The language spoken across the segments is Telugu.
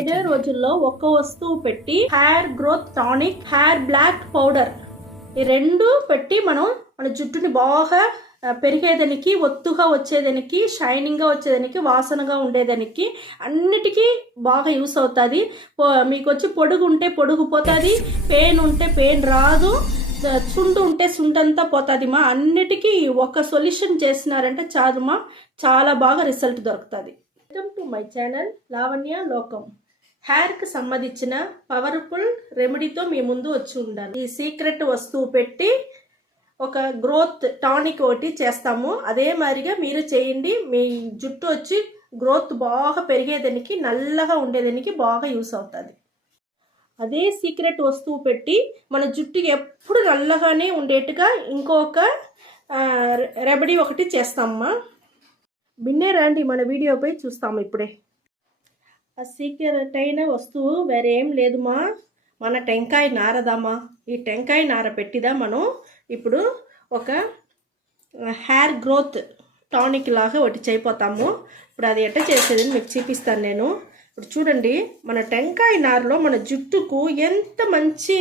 ఏడే. రోజుల్లో ఒక్క వస్తువు పెట్టి hair growth tonic hair black powder. ఈ రెండు పెట్టి మనం మన జుట్టుని బాగా పెరిగేదానికి ఒత్తుగా వచ్చేదానికి షైనింగ్గా వచ్చేదానికి వాసనగా ఉండేదానికి అన్నిటికీ బాగా యూస్ అవుతుంది. మీకు వచ్చి పొడుగు ఉంటే పొడుగు పోతుంది పెయిన్ ఉంటే పెయిన్ రాదు చుండు ఉంటే సుండంతా పోతుంది మా. అన్నిటికీ ఒక సొల్యూషన్ చేసినారంటే చాలుమా చాలా బాగా రిజల్ట్ దొరుకుతుంది. Welcome to my channel Lavanya లోకం. హెయిర్కి సంబంధించిన పవర్ఫుల్ రెమెడీతో మీ ముందు వచ్చి ఉండాలి. ఈ సీక్రెట్ వస్తువు పెట్టి ఒక గ్రోత్ టానిక్ ఒకటి చేస్తాము. అదే మాదిరిగా మీరు చేయండి. మీ జుట్టు వచ్చి గ్రోత్ బాగా పెరిగేదానికి నల్లగా ఉండేదానికి బాగా యూస్ అవుతుంది. అదే సీక్రెట్ వస్తువు పెట్టి మన జుట్టు ఎప్పుడు నల్లగానే ఉండేట్టుగా ఇంకొక రెమెడీ ఒకటి చేస్తామమ్మా. బిన్నే రండి మన వీడియోపై చూస్తాము ఇప్పుడే. ఆ సీక్రెట్ అయిన వస్తువు వేరేం లేదుమా? మన టెంకాయ నారదామా? ఈ టెంకాయ నార పెట్టిదా మనం? ఇప్పుడు ఒక హెయిర్ గ్రోత్ టానిక్ లాగా ఒకటి చేయిపోతాము ఇప్పుడు అది ఎట్ట చేసేది మీకు చూపిస్తాను నేను. ఇప్పుడు చూడండి మన టెంకాయ నారలో మన జుట్టుకు ఎంత మంచి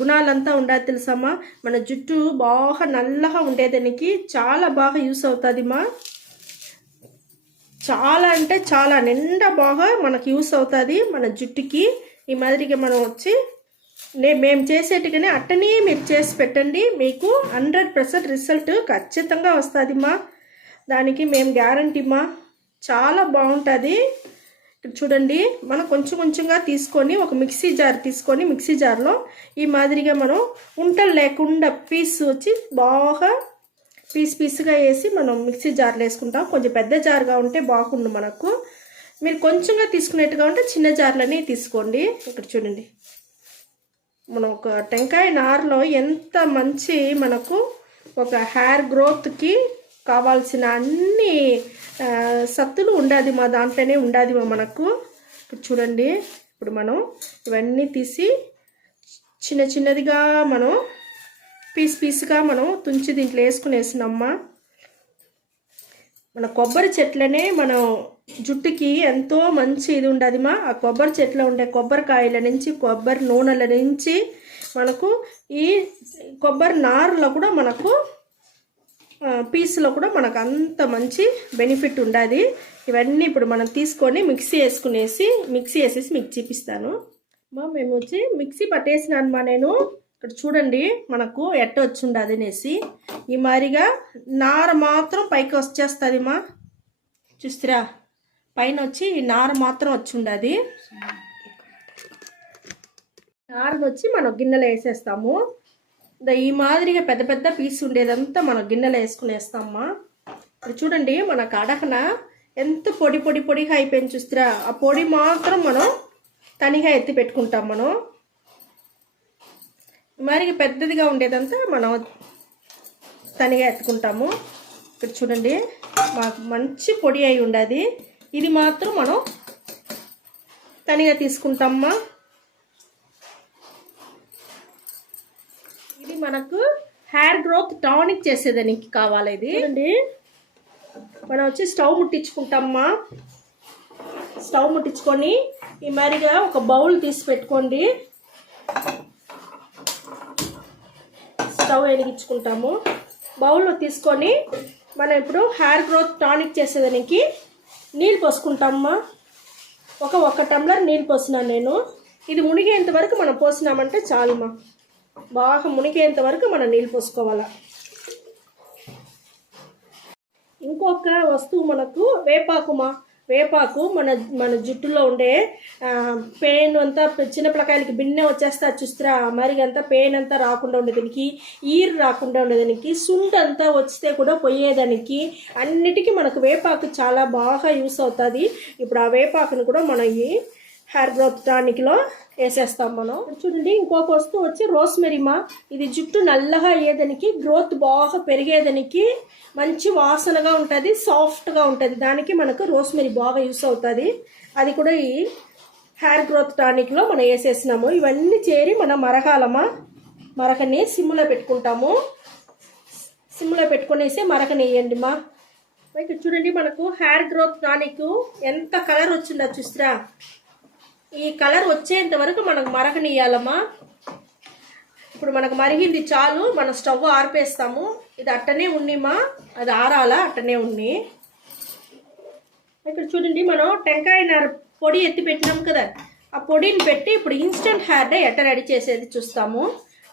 గుణాలంతా ఉండదు తెలుసమ్మా మన జుట్టు బాగా నల్లగా ఉండేదానికి చాలా బాగా యూస్ అవుతుందిమా? చాలా అంటే చాలా నిండా బాగా మనకు యూస్ అవుతుంది మన జుట్టుకి. ఈ మాదిరిగా మనం వచ్చి నే మేము చేసేట్టుగానే అట్టనే మీరు చేసి పెట్టండి. మీకు హండ్రెడ్ పర్సెంట్ రిజల్ట్ ఖచ్చితంగా వస్తుంది మా దానికి మేము గ్యారంటీ మా చాలా బాగుంటుంది. ఇక్కడ చూడండి మనం కొంచెం కొంచెంగా తీసుకొని ఒక మిక్సీ జార్ తీసుకొని మిక్సీ జార్లో ఈ మాదిరిగా మనం ఉంటలు లేకుండా పీస్ వచ్చి బాగా పీస్ పీస్గా వేసి మనం మిక్సీ జార్లో వేసుకుంటాం. కొంచెం పెద్ద జార్గా ఉంటే బాగుండు మనకు. మీరు కొంచెంగా తీసుకునేట్టుగా ఉంటే చిన్న జార్లని తీసుకోండి. ఇక్కడ చూడండి. మనం ఒక టెంకాయ నారులో ఎంత మంచి మనకు ఒక హెయిర్ గ్రోత్కి కావాల్సిన అన్ని సత్తులు ఉండాది మా దాంట్లోనే ఉండాది మనకు. ఇప్పుడు చూడండి. ఇప్పుడు మనం ఇవన్నీ తీసి చిన్న చిన్నదిగా మనం పీస్ పీస్గా మనం తుంచి దీంట్లో వేసుకునేసినమ్మా మన కొబ్బరి చెట్లనే మనం జుట్టుకి ఎంతో మంచి ఇది ఉండదుమా. ఆ కొబ్బరి చెట్లో ఉండే కొబ్బరికాయల నుంచి కొబ్బరి నూనెల నుంచి మనకు ఈ కొబ్బరి నారులో కూడా మనకు పీసులో కూడా మనకు అంత మంచి బెనిఫిట్ ఉండదు. ఇవన్నీ ఇప్పుడు మనం తీసుకొని మిక్సీ వేసుకునేసి మిక్సీ వేసేసి మీకు చూపిస్తాను. మా మేము వచ్చి మిక్సీ పట్టేసినాను మా నేను. ఇక్కడ చూడండి మనకు ఎట్ట వచ్చిండదు అనేసి ఈ మాదిరిగా నార మాత్రం పైకి వచ్చేస్తుంది మా చూస్తురా పైన వచ్చి నార మాత్రం వచ్చిండది నారను వచ్చి మనం గిన్నెలో వేసేస్తాము. ఈ మాదిరిగా పెద్ద పెద్ద పీస్ ఉండేదంతా మనం గిన్నెలో వేసుకునేస్తామా ఇప్పుడు చూడండి మన అడగన ఎంత పొడి పొడి పొడిగా అయిపోయింది చూస్తురా. ఆ పొడి మాత్రం మనం తనిగా ఎత్తి పెట్టుకుంటాం మనం. మరి పెద్దదిగా ఉండేదంతా మనం తనిగా ఎత్తుకుంటాము. ఇక్కడ చూడండి మాకు మంచి పొడి అయి ఉండదు. ఇది మాత్రం మనం తనిగా తీసుకుంటామా? ఇది మనకు హెయిర్ గ్రోత్ టానిక్ చేసేదానికి కావాలి ఇది? చూడండి మనం వచ్చి స్టవ్ ముట్టించుకుంటామా? స్టవ్ ముట్టించుకొని ఈ మరిగా ఒక బౌల్ తీసి పెట్టుకోండి. స్టవ్ వెలిగించుకుంటాము బౌల్లో తీసుకొని మనం ఇప్పుడు హెయిర్ గ్రోత్ టానిక్ చేసేదానికి నీళ్ళు పోసుకుంటామమ్మా. ఒక ఒక టంబ్లర్ నీళ్ళు పోసినాను నేను. ఇది మునిగేంత వరకు మనం పోసినామంటే చాలుమా. బాగా మునిగేంత వరకు మనం నీళ్ళు పోసుకోవాలా. ఇంకొక వస్తువు మనకు వేపాకుమా. వేపాకు మన మన జుట్టులో ఉండే పెయిన్ అంతా చిన్న పిల్లకాయలకి బిన్నె వచ్చేస్తా చూస్తారా మరి అంతా పెయిన్ అంతా రాకుండా ఉండేదానికి ఈరు రాకుండా ఉండేదానికి సుండ్ అంతా వస్తే కూడా పోయేదానికి అన్నిటికీ మనకు వేపాకు చాలా బాగా యూస్ అవుతుంది. ఇప్పుడు ఆ వేపాకును కూడా మనం హెయిర్ గ్రోత్ టానిక్లో వేసేస్తాం మనం. చూడండి ఇంకొక వస్తువు వచ్చి రోస్మెరిమా ఇది జుట్టు నల్లగా అయ్యేదానికి గ్రోత్ బాగా పెరిగేదానికి మంచి వాసనగా ఉంటుంది సాఫ్ట్గా ఉంటుంది. దానికి మనకు రోస్మెరి బాగా యూస్ అవుతుంది. అది కూడా ఈ హెయిర్ గ్రోత్ టానిక్లో మనం వేసేసినాము. ఇవన్నీ చేరి మనం మరగాలమా మరకని సిమ్లో పెట్టుకుంటాము. సిమ్లో పెట్టుకునేసి మరకనేయండి మా. ఇక్కడ చూడండి మనకు హెయిర్ గ్రోత్ టానిక్ ఎంత కలర్ వచ్చిందో చూసిరా. ఈ కలర్ వచ్చేంత వరకు మనకు మరగనియాలమ్మా. ఇప్పుడు మనకు మరిగింది చాలు మనం స్టవ్ ఆర్పేస్తాము. ఇది అట్టనే ఉన్నిమా అది ఆరాలా అట్టనే ఉన్ని. ఇక్కడ చూడండి మనం టెంకాయ నార పొడి ఎత్తి పెట్టినాం కదా. ఆ పొడిని పెట్టి ఇప్పుడు ఇన్స్టెంట్ హెయిర్ డే ఎట్ట రెడీ చేసేది చూస్తాము.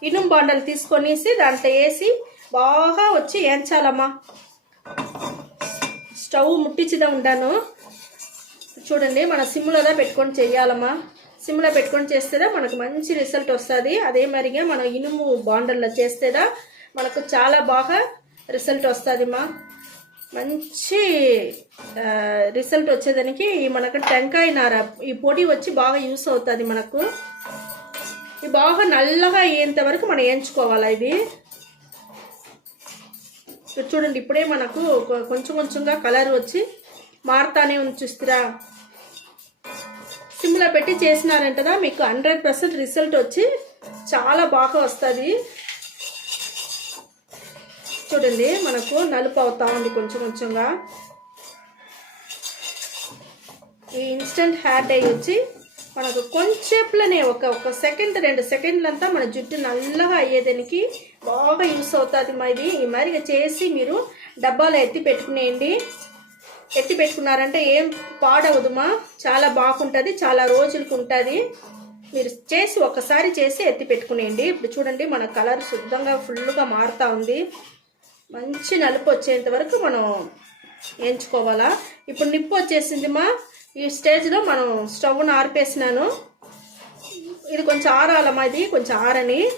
ఇనుము బాండలు తీసుకొనేసి దాంట్లో వేసి బాగా వచ్చి ఏంచాలమ్మా. స్టవ్ ముట్టించిదా ఉంటాను చూడండి మన సిమ్లోనే పెట్టుకొని చేయాలమ్మా. సిమ్లో పెట్టుకొని చేస్తేదా మనకు మంచి రిజల్ట్ వస్తుంది. అదే మరిగా మన ఇనుము బాండల్లో చేస్తేదా మనకు చాలా బాగా రిజల్ట్ వస్తుందిమ్మా. మంచి రిజల్ట్ వచ్చేదానికి మనకు టెంకాయ నార ఈ పొడి వచ్చి బాగా యూస్ అవుతుంది మనకు. ఇది బాగా నల్లగా అయ్యేంత వరకు మనం వేయించుకోవాలి ఇది? చూడండి ఇప్పుడే మనకు కొ- కొంచెం కొంచెంగా కలర్ వచ్చి మారుతానే ఉంది చూస్తురా పెట్టి చేసినారంటదా మీకు హండ్రెడ్ పర్సెంట్ రిజల్ట్ వచ్చి చాలా బాగా వస్తుంది. చూడండి మనకు నలుపు అవుతా ఉంది కొంచెం కొంచెంగా. ఈ ఇన్స్టెంట్ హెయిర్ డై వచ్చి మనకు కొంచెంలోనే ఒక ఒక సెకండ్ రెండు సెకండ్లంతా మన జుట్టు నల్లగా అయ్యేదానికి బాగా యూస్ అవుతుంది మరి. ఈ మరిగా చేసి మీరు డబ్బాలో ఎత్తి పెట్టుకునేయండి. ఎత్తి పెట్టుకున్నారంటే ఏం పాడవదుమా? చాలా బాగుంటుంది చాలా రోజులకు ఉంటుంది మీరు చేసి ఒకసారి చేసి ఎత్తి పెట్టుకునేయండి. ఇప్పుడు చూడండి మన కలర్ శుద్ధంగా ఫుల్గా మారుతూ ఉంది. మంచి నలుపు వచ్చేంత వరకు మనం వేయించుకోవాలా? ఇప్పుడు నిప్పు వచ్చేసిందిమా? ఈ స్టేజ్లో మనం స్టవ్ను ఆర్పేసినాను. ఇది కొంచెం ఆరాలమ్మా ఇది కొంచెం ఆరని.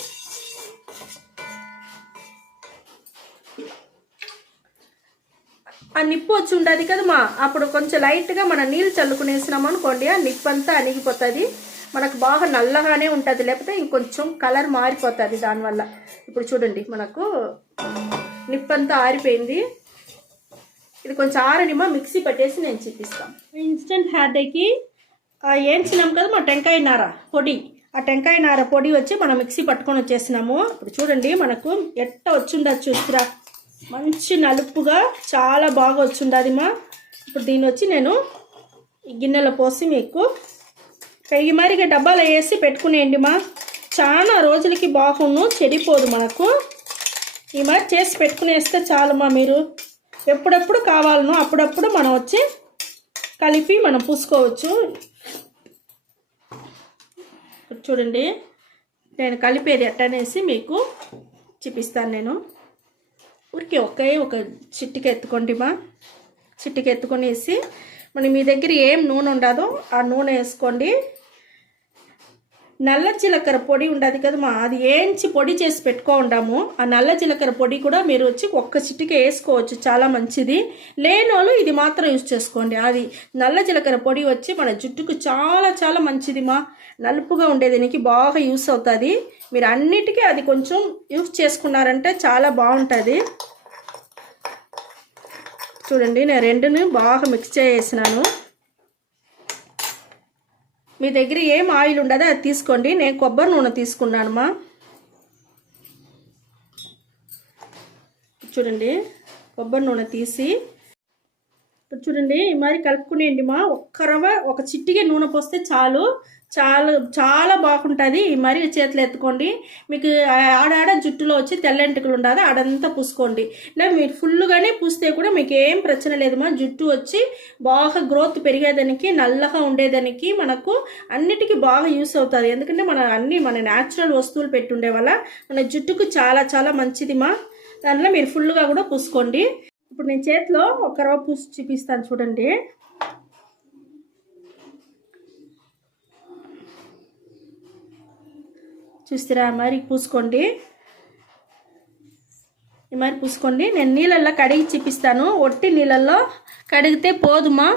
నిప్పు వచ్చి ఉండదు కదమ్మా అప్పుడు కొంచెం లైట్గా మనం నీళ్ళు చల్లుకునేసినాం అనుకోండి ఆ నిప్పు అంతా అణిగిపోతుంది. మనకు బాగా నల్లగానే ఉంటుంది లేకపోతే ఇంకొంచెం కలర్ మారిపోతుంది దానివల్ల. ఇప్పుడు చూడండి మనకు నిప్పు అంతా ఆరిపోయింది. ఇది కొంచెం ఆరనిమా మిక్సీ పట్టేసి నేను చూపిస్తాను ఇన్స్టెంట్ హెయిర్ ఏంచినాం కదా మా టెంకాయ నార పొడి. ఆ టెంకాయ నార పొడి వచ్చి మనం మిక్సీ పట్టుకొని వచ్చేసినాము. ఇప్పుడు చూడండి మనకు ఎట్ట వచ్చిండదు చూస్తురా మంచి నలుపుగా చాలా బాగా వచ్చిండది మా ఇప్పుడు దీన్ని వచ్చి నేను ఈ గిన్నెలో పోసి మీకు కడిగి మరిగా డబ్బాలో వేసి పెట్టుకునేయండి మా చాలా రోజులకి బాగుండు చెడిపోదు మనకు. ఈ మరి చేసి పెట్టుకునేస్తే చాలమ్మా మీరు. ఎప్పుడెప్పుడు కావాలనో అప్పుడప్పుడు మనం వచ్చి కలిపి మనం పూసుకోవచ్చు. చూడండి నేను కలిపేది ఎట్టనేసి మీకు చూపిస్తాను నేను. ఊరికి ఒకే ఒక చిట్టికి ఎత్తుకోండి మా. చిట్టికి ఎత్తుకొనేసి మరి మీ దగ్గర ఏం నూనె ఉండదో ఆ నూనె వేసుకోండి. నల్ల జీలకర్ర పొడి ఉండదు కదమ్మా. అది ఏంచి పొడి చేసి పెట్టుకో ఉండాము ఆ నల్ల జీలకర్ర పొడి కూడా మీరు వచ్చి ఒక్క చిటికే వేసుకోవచ్చు. చాలా మంచిది. లేనోళ్ళు ఇది మాత్రం యూజ్ చేసుకోండి. అది నల్ల జీలకర్ర పొడి వచ్చి మన జుట్టుకు చాలా చాలా మంచిది మా నలుపుగా ఉండేదానికి బాగా యూస్ అవుతుంది. మీరు అన్నిటికీ అది కొంచెం యూస్ చేసుకున్నారంటే చాలా బాగుంటుంది. చూడండి నేను రెండుని బాగా మిక్స్ చేసేసినాను. మీ దగ్గర ఏం ఆయిల్ ఉండదో అది తీసుకోండి. నేను కొబ్బరి నూనె తీసుకున్నానమ్మా చూడండి. కొబ్బరి నూనె తీసి ఇప్పుడు చూడండి ఈ మరి కలుపుకునేయండి మా. ఒక్క రవ్వ ఒక చిట్టిగా నూనె పోస్తే చాలు. చాలా చాలా బాగుంటుంది. ఈ మరి చేతులు ఎత్తుకోండి. మీకు ఆడాడ జుట్టులో వచ్చి తెల్లంటికలు ఉండదు ఆడంతా పూసుకోండి. లేదా మీరు ఫుల్గానే పూస్తే కూడా మీకు ఏం ప్రచన లేదు మా. జుట్టు వచ్చి బాగా గ్రోత్ పెరిగేదానికి నల్లగా ఉండేదానికి మనకు అన్నిటికీ బాగా యూస్ అవుతుంది. ఎందుకంటే మన అన్ని మన న్యాచురల్ వస్తువులు పెట్టుండే వల్ల మన జుట్టుకు చాలా చాలా మంచిది మా. దాంట్లో మీరు ఫుల్గా కూడా పూసుకోండి. ఇప్పుడు నేను చేతిలో ఒక రవ్వ పూసి చూపిస్తాను చూడండి. చూస్తారా? మరి పూసుకోండి. ఈ మరి పూసుకోండి. నేను నీళ్ళల్లో కడిగి చూపిస్తాను. ఒట్టి నీళ్ళల్లో కడిగితే పోదుమా?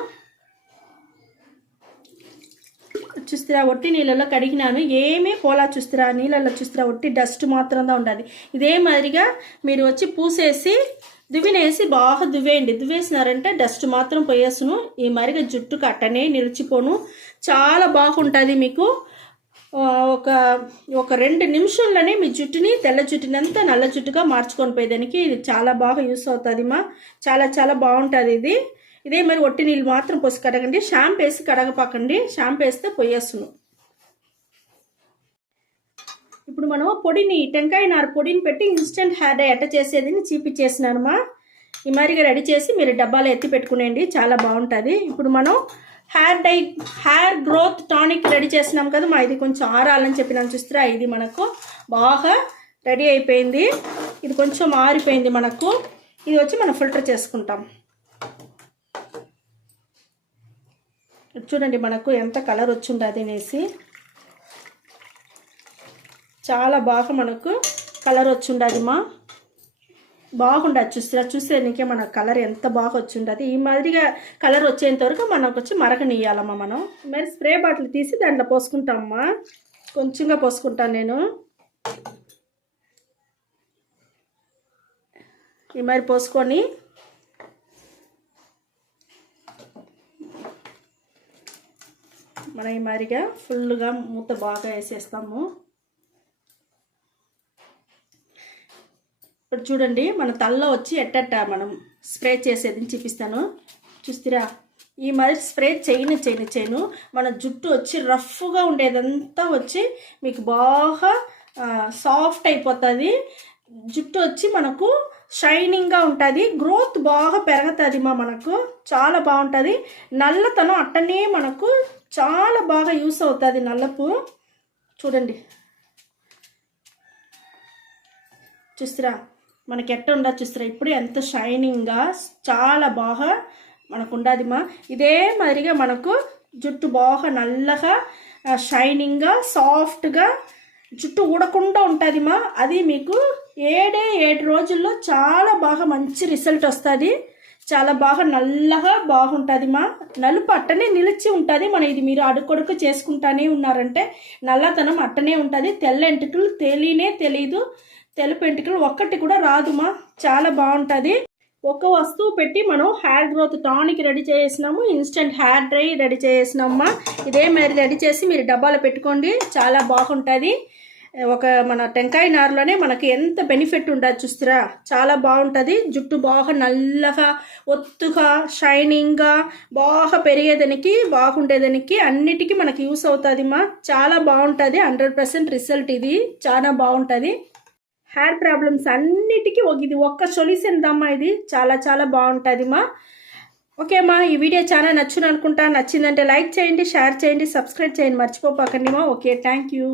చూస్తారా? ఒట్టి నీళ్ళలో కడిగినాను. ఏమీ పోలా చూస్తారా? నీళ్ళల్లో చూస్తారా? ఒట్టి డస్ట్ మాత్రంగా ఉండాలి. ఇదే మాదిరిగా మీరు వచ్చి పూసేసి దువ్వినేసి బాగా దువ్వేయండి. దువ్వేసినారంటే డస్ట్ మాత్రం పోయేసును. ఈ మరిగ జుట్టు కట్టనే నిలిచిపోను. చాలా బాగుంటుంది మీకు. ఒక ఒక రెండు నిమిషంలోనే మీ జుట్టుని తెల్ల జుట్టుని అంతా నల్ల జుట్టుగా మార్చుకొని పోయేదానికి ఇది చాలా బాగా యూస్ అవుతుంది మా. చాలా చాలా బాగుంటుంది ఇది. ఇదే మరి ఒట్టి నీళ్ళు మాత్రం పోసి కడగండి. షాంపు వేసి కడగపాకండి. షాంపూ వేస్తే పొయ్యేస్తును ఇప్పుడు మనం పొడిని టెంకాయ నార పొడిని పెట్టి ఇన్స్టెంట్ హెయిర్ డై ఎట్ట చేసేది చూపించేసినానమ్మా ఈ మాదిరిగా రెడీ చేసి మీరు డబ్బాలో ఎత్తి పెట్టుకునేయండి చాలా బాగుంటుంది. ఇప్పుడు మనం hair dye hair growth tonic ready చేసినాం కదా మా ఇది కొంచెం ఆరాలని చెప్పినాను చూస్తారా ఇది మనకు బాగా రెడీ అయిపోయింది. ఇది కొంచెం ఆరిపోయింది మనకు. ఇది వచ్చి మనం ఫిల్టర్ చేసుకుంటాం. చూడండి మనకు ఎంత కలర్ వచ్చిండదు అనేసి చాలా బాగా మనకు కలర్ వచ్చిండదు మా. బాగుండదు చూస్తారా. చూస్తే నీకే మన కలర్ ఎంత బాగా వచ్చిండదు. ఈ మాదిరిగా కలర్ వచ్చేంత వరకు మనకు వచ్చి మరకనియ్యాలమ్మా మనం. మరి స్ప్రే బాటిల్ తీసి దాంట్లో పోసుకుంటామమ్మా కొంచెంగా పోసుకుంటాను నేను. ఈ మరి పోసుకొని మనం ఈ మాదిరిగా ఫుల్గా మూత బాగా వేసేస్తాము. ఇప్పుడు చూడండి మన తలలో వచ్చి ఎట్టట్ట మనం స్ప్రే చేసేది చూపిస్తాను. చూస్తారా ఈ మాదిరి స్ప్రే చేయను చేయను చేయను. మన జుట్టు వచ్చి రఫ్గా ఉండేదంతా వచ్చి మీకు బాగా సాఫ్ట్ అయిపోతుంది. జుట్టు వచ్చి మనకు షైనింగ్గా ఉంటుంది. గ్రోత్ బాగా పెరుగుతుంది మా మనకు. చాలా బాగుంటుంది. నల్లతనం అట్టనే మనకు చాలా బాగా యూస్ అవుతుంది నల్లపు. చూడండి. చూస్తురా మనకి ఎట్ట ఉండదు చూస్తారా ఇప్పుడు ఎంత షైనింగ్గా చాలా బాగా మనకు ఉండదుమా ఇదే మాదిరిగా మనకు జుట్టు బాగా నల్లగా షైనింగ్గా సాఫ్ట్గా జుట్టు ఊడకుండా ఉంటుంది మా అది మీకు ఏడే ఏడు రోజుల్లో చాలా బాగా మంచి రిజల్ట్ వస్తుంది. చాలా బాగా నల్లగా బాగుంటుంది మా నలుపు అట్టనే నిలిచి ఉంటుంది. మన ఇది మీరు అడుకొడుకు చేసుకుంటానే ఉన్నారంటే నల్లతనం అట్టనే ఉంటుంది. తెల్ల ఎంటుకలు తెలియనే తెలియదు తెలుపు ఒక్కటి కూడా రాదుమా? చాలా బాగుంటుంది. ఒక వస్తువు పెట్టి మనం హెయిర్ గ్రోత్ టానిక్ రెడీ చేసినాము. ఇన్స్టెంట్ హెయిర్ డ్రై రెడీ చేసినామమ్మా ఇదే మరి రెడీ చేసి మీరు డబ్బాలో పెట్టుకోండి. చాలా బాగుంటుంది. ఒక మన టెంకాయ నారులోనే మనకి ఎంత బెనిఫిట్ ఉండదు చూస్తారా. చాలా బాగుంటుంది. జుట్టు బాగా నల్లగా ఒత్తుగా షైనింగ్గా బాగా పెరిగేదానికి బాగుండేదానికి అన్నిటికీ మనకి యూస్ అవుతుంది మా చాలా బాగుంటుంది. హండ్రెడ్ పర్సెంట్ రిజల్ట్ ఇది. చాలా బాగుంటుంది. హెయిర్ ప్రాబ్లమ్స్ అన్నిటికీ ఒక ఇది ఒక్క సొల్యూషన్ దమ్మా ఇది. చాలా చాలా బాగుంటుంది మా ఓకే ఈ వీడియో చాలా నచ్చును అనుకుంటా నచ్చిందంటే లైక్ చేయండి షేర్ చేయండి సబ్స్క్రైబ్ చేయండి. మర్చిపోపాకండి మా ఓకే థ్యాంక్ యూ